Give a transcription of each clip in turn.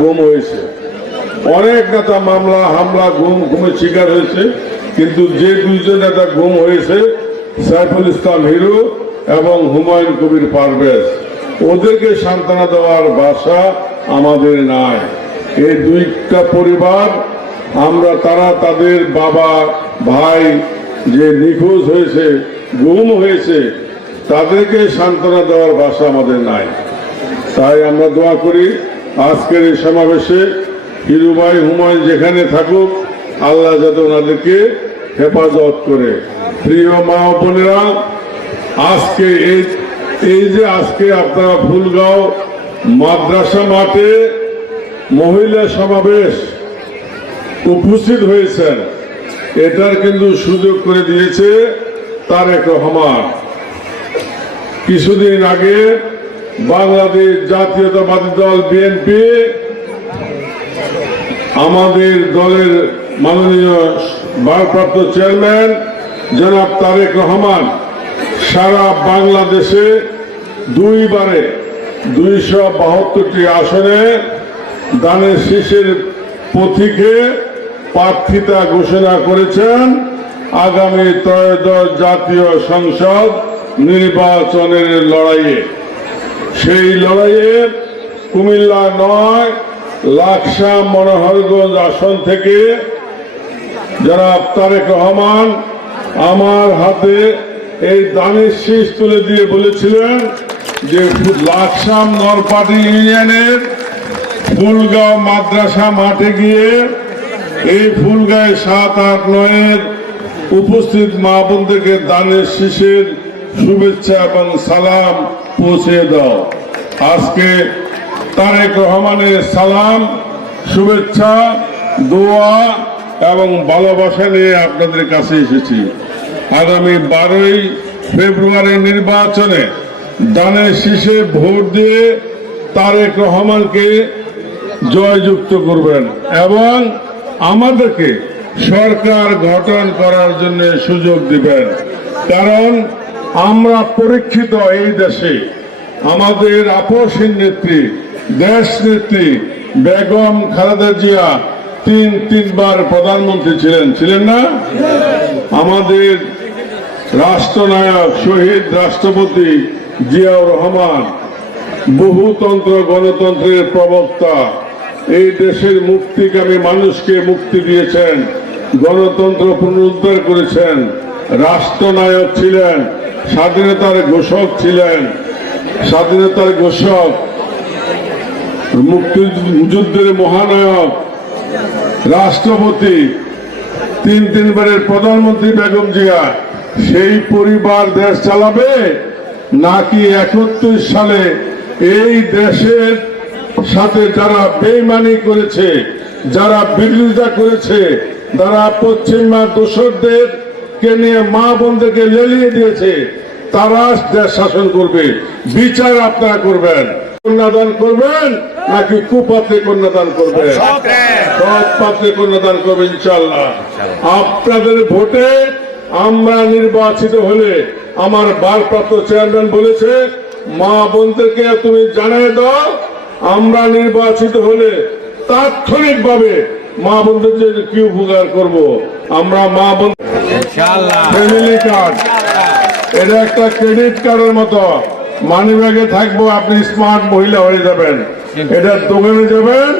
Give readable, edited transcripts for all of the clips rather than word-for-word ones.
গুম হয়েছে, অনেক নেতা মামলা হামলা গুমের শিকার হয়েছে, কিন্তু যে দুইজন নেতা গুম হয়েছে সাইফুল ইসলাম হিরো এবং হুমায়ুন কবির পারভেজ, ওদেরকে সান্ত্বনা দেওয়ার ভাষা আমাদের নাই। এই দুইটা পরিবার আমরা তাদের বাবা ভাই যে নিখোঁজ হয়েছে গুম হয়েছে তাদেরকে সান্ত্বনা দেওয়ার ভাষা আমাদের নাই। তাই আমরা দোয়া করি আজকের এই সমাবেশে হিরু ভাই হুমায়ুন যেখানে থাকুক আল্লাহ যাতে ওনাদেরকে হেফাজত করে। প্রিয় মা ও বোনেরা, আজকে এই যে আজকে আপনারা ফুলগাঁও মাদ্রাসা মাঠে মহিলা সমাবেশ উপস্থিত হয়েছেন, এটার কিন্তু সুযোগ করে দিয়েছে তারেক রহমান। কিছুদিন আগে বাংলাদেশ জাতীয়তাবাদী দল বিএনপি আমাদের দলের মাননীয় ভারপ্রাপ্ত চেয়ারম্যান জনাব তারেক রহমান সারা বাংলাদেশে দুইবারে 272টি আসনে দানের শীষের প্রতীকে প্রার্থিতা ঘোষণা করেছেন আগামী ত্রয়োদশ জাতীয় সংসদ নির্বাচনের লড়াইয়ে। সেই লড়াইয়ে কুমিল্লা 9 লাকসাম মনোহরগঞ্জ আসন থেকে জনাব তারেক রহমান আমার হাতে এই দানের শীষ তুলে দিয়ে বলেছিলেন যে লাকসাম নরপাটি ইউনিয়নের ফুলগাঁও মাদ্রাসা মাঠে গিয়ে এই ফুলগাঁয় 7, 8, 9 উপস্থিত মা বোনদেরকে দানের শীষের শুভেচ্ছা এবং সালাম পৌঁছে দাও। আজকে তারেক রহমানের সালাম, শুভেচ্ছা, দোয়া এবং ভালোবাসা নিয়ে আপনাদের কাছে এসেছি। আগামী 12ই ফেব্রুয়ারি নির্বাচনে দানের শীষে ভোট দিয়ে তারেক রহমানকে জয়যুক্ত করবেন এবং আমাদেরকে সরকার গঠন করার জন্য সুযোগ দিবেন। কারণ আমরা পরীক্ষিত এই দেশে, আমাদের আপসহীন নেত্রী দেশ নেত্রী বেগম খালেদা জিয়া 3বার প্রধানমন্ত্রী ছিলেন না? আমাদের রাষ্ট্রনায়ক শহীদ রাষ্ট্রপতি জিয়াউর রহমান বহুতন্ত্র গণতন্ত্রের প্রবক্তা, এই দেশের মুক্তিকামী মানুষকে মুক্তি দিয়েছেন, গণতন্ত্র পুনরুদ্ধার করেছেন, রাষ্ট্রনায়ক ছিলেন, স্বাধীনতার ঘোষক ছিলেন, স্বাধীনতার ঘোষক, মুক্তিযুদ্ধের মহানায়ক, রাষ্ট্রপতি, 3বারের প্রধানমন্ত্রী বেগম জিয়া। সেই পরিবার দেশ চালাবে নাকি 31 সালে এই দেশের সাথে যারা বেইমানি করেছে, যারা বিরোধিতা করেছে, যারা পশ্চিমা দোসরদের কে নিয়ে মা বোনদেরকে লেলিয়ে দিয়েছে, তারা দেশ শাসন করবে? বিচার আপনারা করবেন। কন্যাদান করবেন নাকি কুপাত্রে কন্যাদান করবেন? সৎ পাত্রে কন্যাদান করবেন ইনশাআল্লাহ। আপনাদের ভোটে আমরা নির্বাচিত হলে আমার ভারপ্রাপ্ত চেয়ারম্যান বলেছে মা বোনদেরকে তুমি জানিয়ে দাও, আমরা নির্বাচিত হলে তাৎক্ষণিকভাবে মা বোনদের জন্য কি উপকার করব। আমরা মা বোন ফ্যামিলি কার্ড, এটা একটা ক্রেডিট কার্ডের মতো, মানি ব্যাগে থাকবো, আপনি স্মার্ট মহিলা হয়ে যাবেন। এটা দোকানে যাবেন,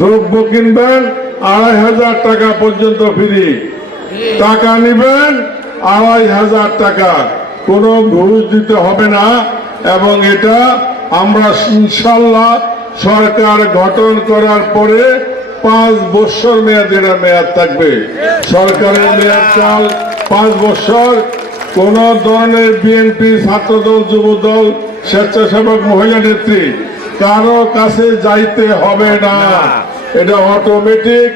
দ্রব্য কিনবেন, 2500 টাকা পর্যন্ত ফ্রি, টাকা নিবেন 2500 টাকা, কোনো ঘুষ দিতে হবে না। এবং এটা আমরা ইনশাল্লাহ সরকার গঠন করার পরে 5 বছর মেয়াদ থাকবে। সরকারের মেয়াদকাল 5 বছর। কোন ধরনের বিএনপি, ছাত্রদল, যুবদল, স্বেচ্ছাসেবক, মহিলা নেত্রী কারো কাছে যাইতে হবে না। এটা অটোমেটিক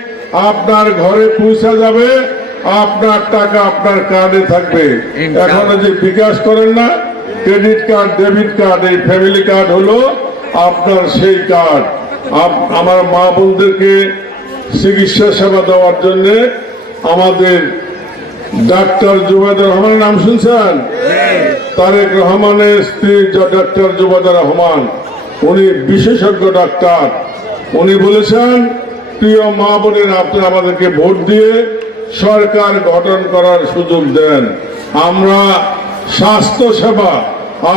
আপনার ঘরে পৌঁছা যাবে, আপনার টাকা আপনার কার্ডে থাকবে। এখন যে বিকাশ করেন না, ক্রেডিট কার্ড, ডেবিট কার্ড, এই ফ্যামিলি কার্ড হলো আপনার সেই কার্ড। আমার মা বোনদেরকে চিকিৎসা সেবা দেওয়ার জন্য আমাদের ডাক্তার জুবাইদা রহমানের নাম শুনছেন? তারেক রহমানের স্ত্রী ডাক্তার জুবাইদা রহমান, উনি বিশেষজ্ঞ ডাক্তার, উনি বলেছেন, প্রিয় মা বোনের, আপনি আমাদেরকে ভোট দিয়ে সরকার গঠন করার সুযোগ দেন, আমরা স্বাস্থ্য সেবা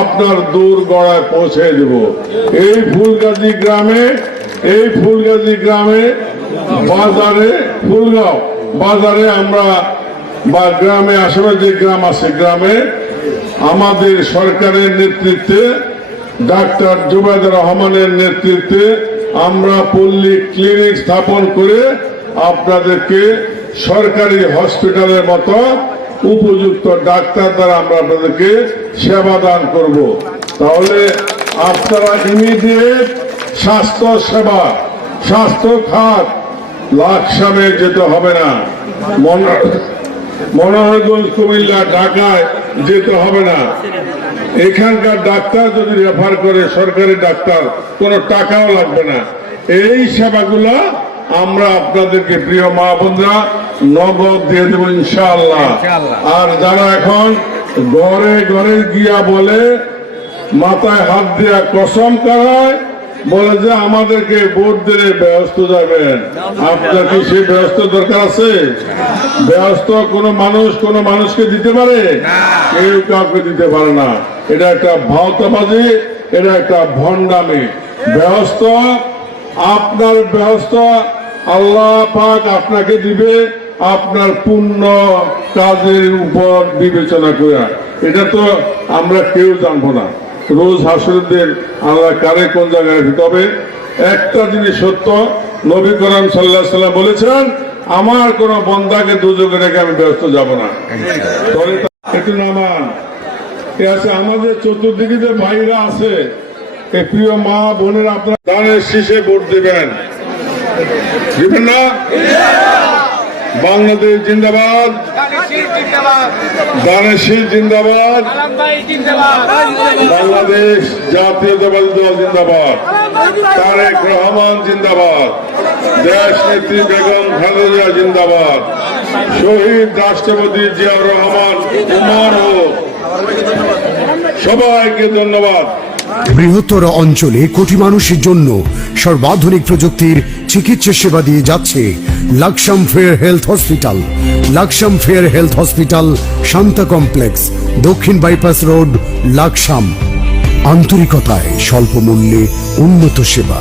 আপনার দূর গড়ায় পৌঁছে দেব। এই ফুলগাজী গ্রামে বাজারে, ফুলগাঁও বাজারে আমরা বা গ্রামে, আশেপাশে যে গ্রাম আছে, গ্রামে আমাদের সরকারের নেতৃত্বে, ডাক্তার জুবাইদুর রহমানের নেতৃত্বে আমরা পল্লী ক্লিনিক স্থাপন করে আপনাদেরকে সরকারি হসপিটালের মতো উপযুক্ত ডাক্তার দ্বারা আমরা আপনাদেরকে সেবা দান করব। তাহলে আপনারা ইমিডিয়েট স্বাস্থ্য সেবা, স্বাস্থ্য খাত লাকসামে যেতে হবে না, মনোহরগঞ্জ, কুমিল্লা, ঢাকায় যেতে হবে না। এখানকার ডাক্তার যদি রেফার করে সরকারি ডাক্তার, কোনো টাকাও লাগবে না। এই সেবাগুলো আমরা আপনাদেরকে, প্রিয় মা বোনরা, নগদ দিয়ে দেবো ইনশাআল্লাহ। আর যারা এখন ঘরে ঘরে গিয়া বলে, মাথায় হাত দিয়া কসম করায়, বলে যে আমাদেরকে ভোট দিলে ব্যস্ত যাবেন, আপনার কি সেই ব্যস্ত দরকার আছে? ব্যস্ত কোনো মানুষকে দিতে পারে? কেউ কাউকে দিতে পারে না। এটা একটা ভাওতাবাজি, এটা একটা ভণ্ডামি। ব্যস্ত, আপনার ব্যস্ত আল্লাহ পাক আপনাকে দিবে আপনার পুণ্য কাজের উপর বিবেচনা করে। এটা তো আমরা কেউ জানবো না, রোজ হাসরের আল্লাহ কারে কোন জায়গায়। তবে একটা জিনিস সত্য, নবী করিম সাল্লাল্লাহু আলাইহি ওয়াসাল্লাম বলেছেন, আমার কোন বন্দাকে দুযোগে রেখে আমি ব্যস্ত যাব না। একটু নামান আছে আমাদের চতুর্দিকে যে ভাইরা আছে, এই প্রিয় মা বোনের, আপনারা দানের শীষে ভোট দিবেন না? বাংলাদেশ জিন্দাবাদ, দানের শীষ জিন্দাবাদ, বাংলাদেশ জাতীয়তাবাদী দল জিন্দাবাদ, তারেক রহমান জিন্দাবাদ, দেশ নেত্রী বেগম খালেদা জিন্দাবাদ, শহীদ রাষ্ট্রপতি জিয়াউর রহমান উমর হোক। সবাইকে ধন্যবাদ। বৃহত্তর অঞ্চলে কোটি মানুষের জন্য সর্বাধুনিক প্রযুক্তির চিকিৎসা সেবা দিয়ে যাচ্ছে Laksam fair health hospital. Laksam fair health hospital, Shanta complex, দক্ষিণ বাইপাস রোড, লাকসাম। আন্তরিকতায় স্বল্প মূল্যে উন্নত সেবা।